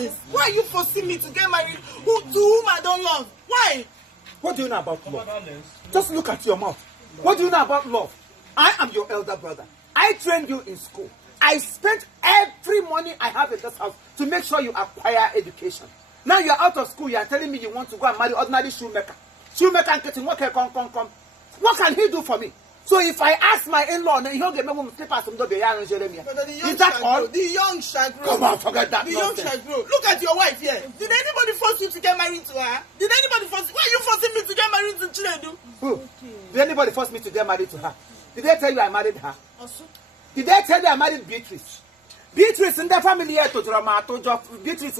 this? Why are you forcing me to get married to whom I don't love? Why? What do you know about love? Just look at your mouth. What do you know about love? I am your elder brother. I trained you in school. I spent every money I have in this house to make sure you acquire education. Now you are out of school. You are telling me you want to go and marry ordinary shoemaker. Shoemaker and getting work. Come. What can he do for me? So if I ask my in-law, he'll get me slippers from the Jeremiah. Is that all? The young shall grow. Come on, forget that. The young shall grow. Look at your wife here. Did anybody force you to get married to her? Did anybody force? Why are you forcing me to get married to Chinedu? Who? Did anybody force me to get married to her? Did they tell you I married her? Also? Did they tell you I married Beatrice? Beatrice in the family here to drama to job. Beatrice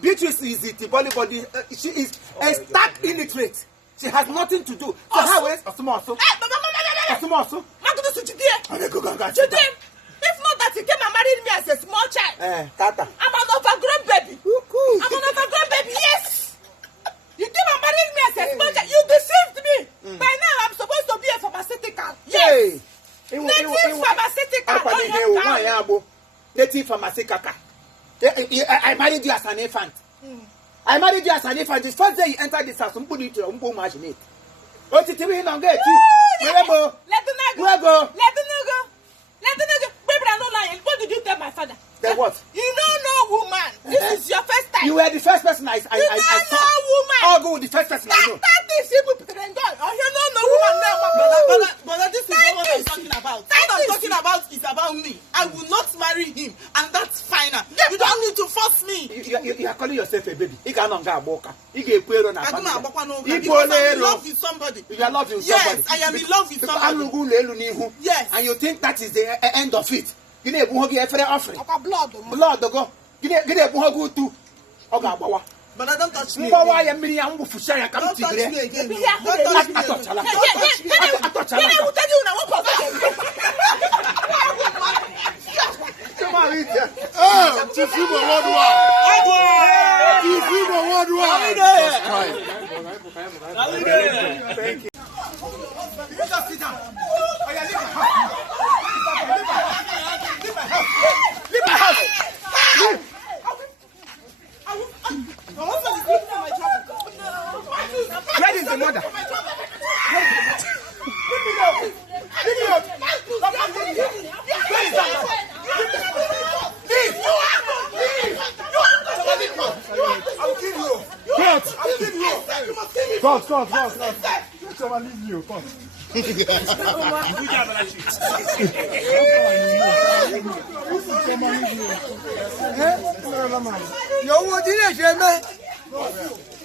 Beatrice is it body. She is a stark illiterate. She has nothing to do. So how is a small so? A small so? If not that you came and married me as a small child. Tata. I'm an overgrown baby. I'm an overgrown baby, yes. You came and married me as a small child. You deceived me. By now I'm supposed to be a pharmaceutical. Yes. Native pharmaceutical. Native pharmaceutical. I married you as an infant. I married you as an infant. The first day you entered this house, somebody to imagine. What did you mean on get you? Let the nigga go. Baby, I'm not lying. What did you tell my father? Then what? You don't know woman. This is your first time. You were the first person I saw. You don't know woman. I'll go with the first person I know. That is people to enjoy. Oh, you don't know woman now, brother. This is not what I'm talking about. What I'm talking about is about me. I will not marry him, and that's final. You don't need to force me. You are calling yourself a baby. You cannot get a boka. You get a I don't know about because I'm in love with somebody. You are in love with somebody. Yes, I am in love with somebody. Yes. And you think that is the end of it. You need to give every offering. Blood go. You need to go to. But I don't touch me. Don't touch me again. Don't touch me again. Oh, Chifimo worldwide. Thank you. You just sit down. Leave my house. Leave. Where is the mother? Where is that? I'll kill you. I'll kill you. God. Someone leave you. God.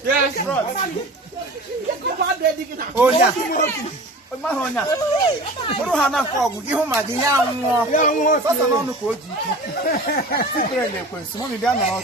Yes, oh, yeah. Mahonya. Hana Kogu, you my dear young one. First of all, the code. Simon, you are not.